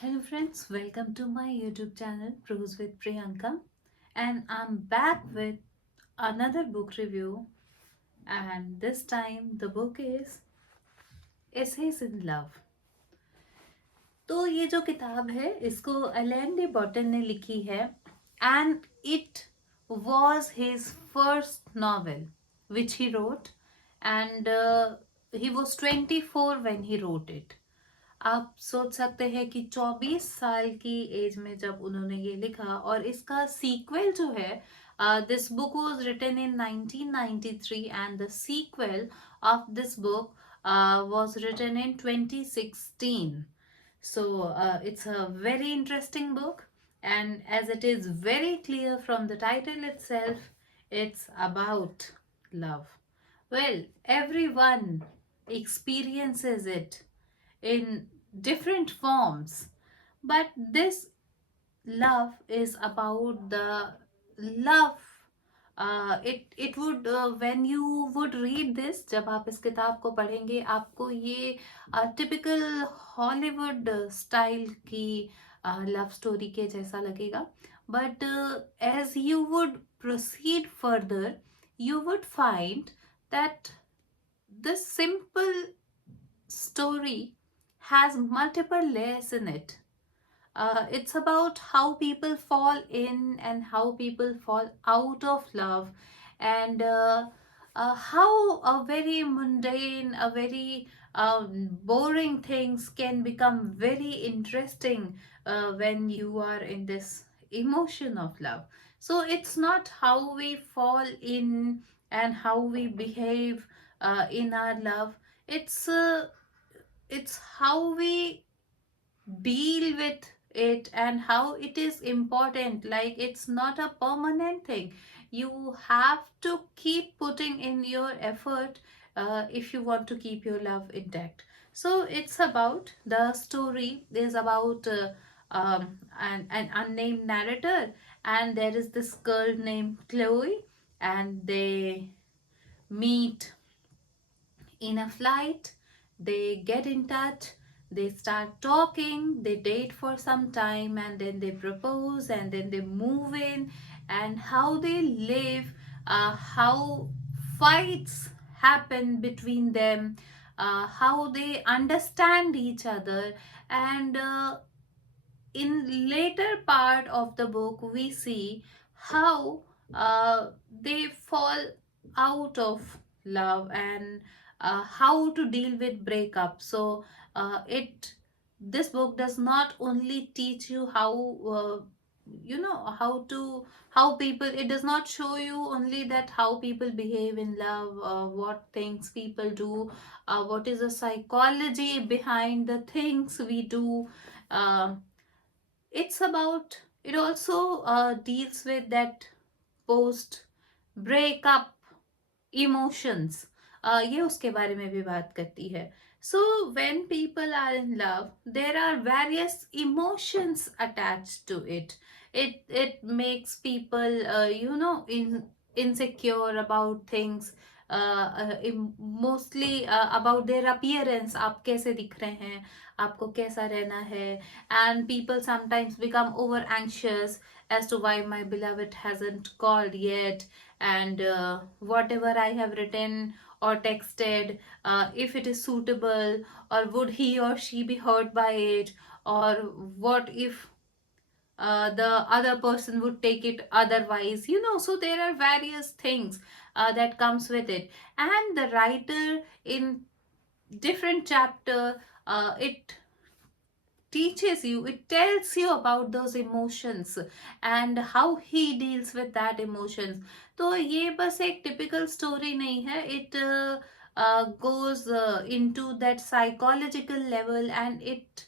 Hello friends, welcome to my YouTube channel Prose with Preeyankaa, and I'm back with another book review, and this time the book is Essays in Love. तो ये जो किताब है इसको Allen day बॉटन ने लिखी है and it was his first novel which he wrote, and he was 24 when he wrote it. आप सोच सकते हैं कि 24 साल की एज में जब उन्होंने ये लिखा, और इसका सीक्वल जो है, this book was written in 1993 and the sequel of this book was written in 2016. So it's a very interesting book, and as it is very clear from the title itself, it's about love. Well, everyone experiences it in different forms, but this love is about the love. It would when you would read this, जब आप इस किताब को पढ़ेंगे आपको ये typical Hollywood style की love story के जैसा लगेगा, but as you would proceed further you would find that this simple story has multiple layers in it. It's about how people fall in and how people fall out of love, and how a very mundane, a very boring things can become very interesting when you are in this emotion of love. So it's not how we fall in and how we behave in our love. It's uh, it's how we deal with it and how it is important. Like, it's not a permanent thing. You have to keep putting in your effort if you want to keep your love intact. So it's about, the story is about an unnamed narrator, and there is this girl named Chloe, and they meet in a flight, they get in touch, they start talking, they date for some time, and then they propose, and then they move in, and how they live, how fights happen between them, how they understand each other, and in later part of the book we see how they fall out of love, and how to deal with breakup. So it this book does not only teach you how how to, how people, it does not show you only that how people behave in love, what things people do, what is the psychology behind the things we do. um it's about, it also deals with that post breakup emotions, ये उसके बारे में भी बात करती है. So when people are in love, there are various emotions attached to it. It makes people insecure about things, mostly about their appearance. आप कैसे दिख रहे हैं, आपको कैसा रहना है, and people sometimes become over anxious as to why my beloved hasn't called yet, and whatever I have written or texted, if it is suitable, or would he or she be hurt by it, or what if the other person would take it otherwise, so there are various things that comes with it. And the writer in different chapter, it teaches you, it tells you about those emotions and how he deals with that emotions. तो ये बस एक typical story नहीं है, it goes into that psychological level, and it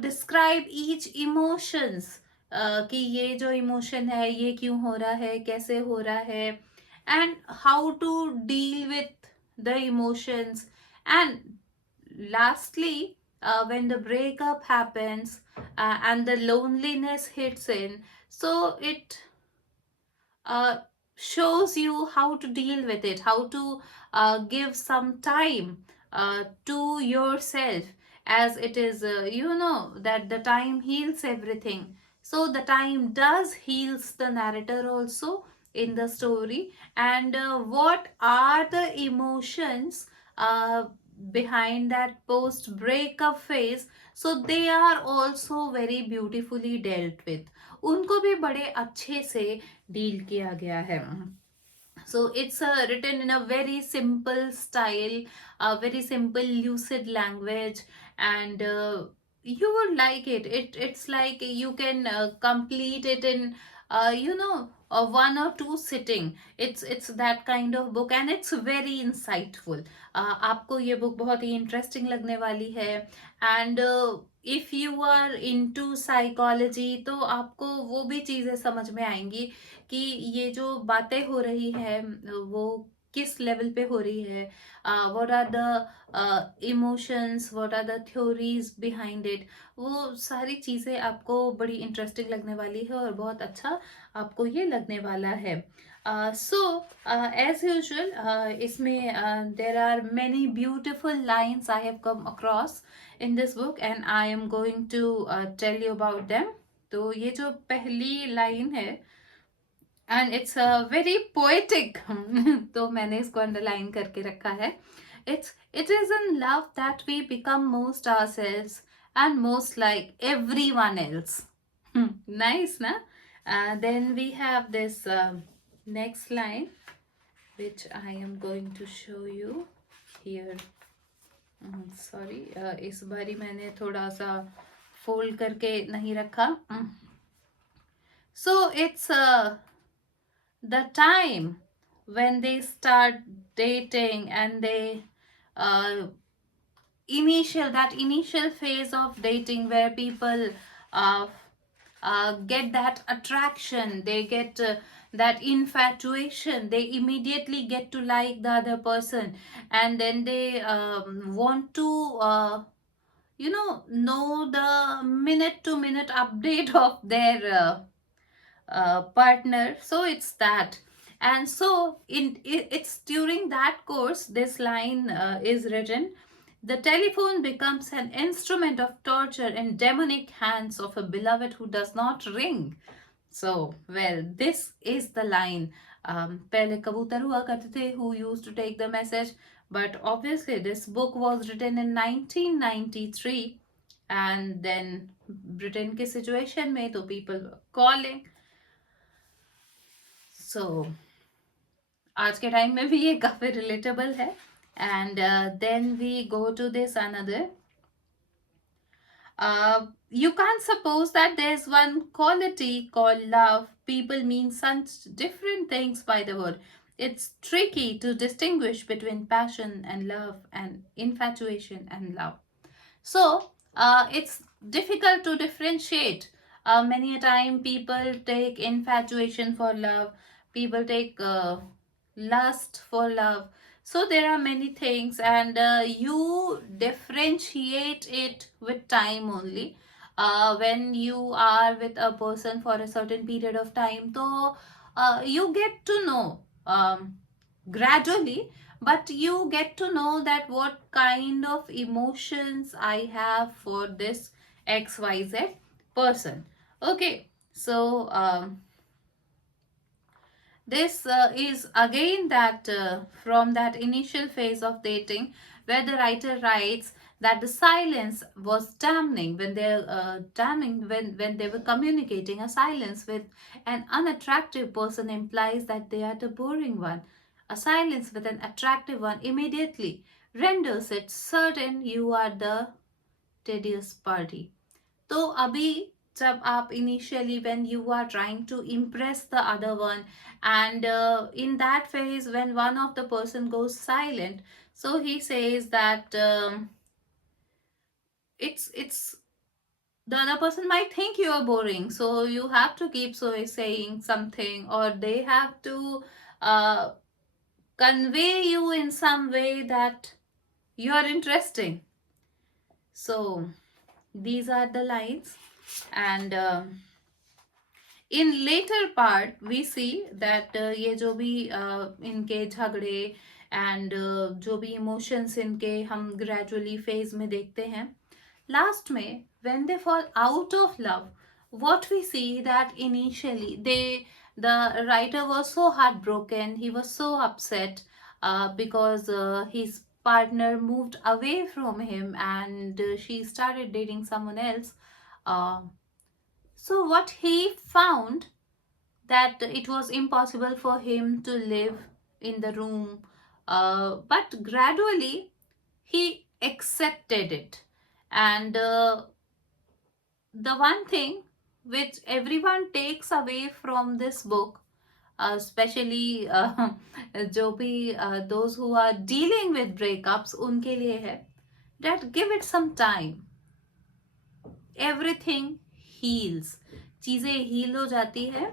describe each emotions, कि ये जो emotion है ये क्यों हो रहा है, कैसे हो रहा है, and how to deal with the emotions. And lastly, when the breakup happens and the loneliness hits in, so it uh, shows you how to deal with it, how to give some time to yourself, as it is, that the time heals everything. So the time does heals the narrator also in the story. And what are the emotions uh, behind that post breakup phase, so they are also very beautifully dealt with. उनको भी बड़े अच्छे से deal किया गया है. So it's written in a very simple style, a very simple lucid language, and you would like it. It's like you can complete it in one or two sitting. It's that kind of book, and it's very insightful. आपको ये book बहुत ही interesting लगने वाली है. And if you are into psychology, तो आपको वो भी चीज़ें समझ में आएंगी कि ये जो बातें हो रही है वो किस लेवल पे हो रही है. What are the emotions, what are the theories behind it. वो सारी चीज़ें आपको बड़ी इंटरेस्टिंग लगने वाली है और बहुत अच्छा आपको ये लगने वाला है. सो एज यूजुअल इसमें there are many beautiful lines I have come across in this book, and I am going to tell you about them. तो ये जो पहली लाइन है, एंड इट्स वेरी पोएटिक, तो मैंने इसको अंडरलाइन करके रखा है. It is in love that we become most ourselves and most like everyone else. Nice ना. Then we have this next line which I am going to show you here. Sorry, इस बारी मैंने थोड़ा सा fold करके नहीं रखा. So it's the time when they start dating, and they initial phase of dating where people uh, get that attraction, they get that infatuation, they immediately get to like the other person, and then they want to know the minute to minute update of their partner. So it's that. And so it's during that course this line is written: the telephone becomes an instrument of torture in demonic hands of a beloved who does not ring. So, well, this is the line. पहले कबूतर हुआ करते थे who used to take the message, but obviously this book was written in 1993, and then Britain के situation में तो people were calling. So आज के टाइम में भी ये काफी रिलेटेबल है. And then we go to this another. You can't suppose that there's one quality called love. People mean such different things by the word. It's tricky to distinguish between passion and love, and infatuation and love. So it's difficult to differentiate. Many a time people take infatuation for love, people take lust for love. So there are many things, and you differentiate it with time only. When you are with a person for a certain period of time, so you get to know gradually, but you get to know that what kind of emotions I have for this XYZ person. Okay, so this is again that from that initial phase of dating, where the writer writes that the silence was damning when they were communicating. A silence with an unattractive person implies that they are the boring one. A silence with an attractive one immediately renders it certain you are the tedious party. तो अभी जब आप initially when you are trying to impress the other one, and in that phase when one of the person goes silent, so he says that it's the other person might think you are boring, so you have to keep saying something, or they have to convey you in some way that you are interesting. So these are the lines. And in later part we see that ये जो भी इनके झगड़े and जो भी emotions इनके हम gradually phase में देखते हैं, last में when they fall out of love, what we see that initially the writer was so heartbroken, he was so upset because his partner moved away from him and she started dating someone else. uh, so what he found that it was impossible for him to live in the room, but gradually he accepted it. And the one thing which everyone takes away from this book, especially जो भी those who are dealing with breakups उनके लिए है, that give it some time, everything heals, चीजें heal हो जाती है.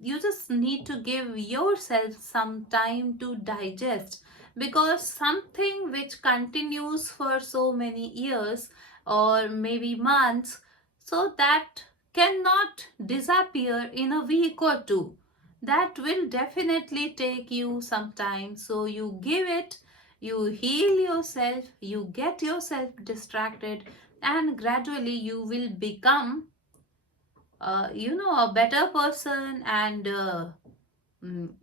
You just need to give yourself some time to digest, because something which continues for so many years or maybe months, so that cannot disappear in a week or two. That will definitely take you some time, so you give it, you heal yourself, you get yourself distracted, and gradually you will become a better person. And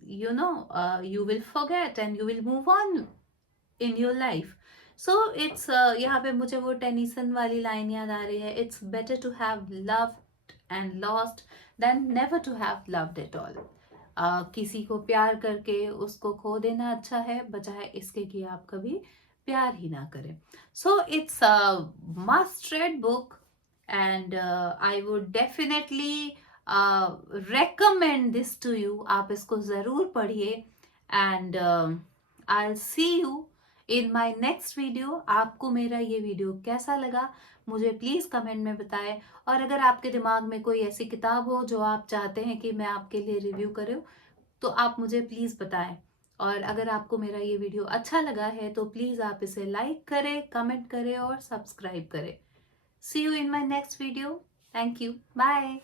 you will forget and you will move on in your life. So it's यहाँ पे मुझे वो Tennyson वाली line याद आ रही है, it's better to have loved and lost than never to have loved at all. किसी को प्यार करके उसको खो देना अच्छा है, बजाय इसके कि आप कभी प्यार ही ना करें. So it's a must read book, and I would definitely recommend this to you. आप इसको ज़रूर पढ़िए. And I'll see you in my next video. आपको मेरा ये वीडियो कैसा लगा मुझे प्लीज़ कमेंट में बताएं. और अगर आपके दिमाग में कोई ऐसी किताब हो जो आप चाहते हैं कि मैं आपके लिए रिव्यू करूं, तो आप मुझे प्लीज़ बताएं. और अगर आपको मेरा ये वीडियो अच्छा लगा है तो प्लीज़ आप इसे लाइक करें, कमेंट करें और सब्सक्राइब करें. See you in my next video. Thank you. Bye.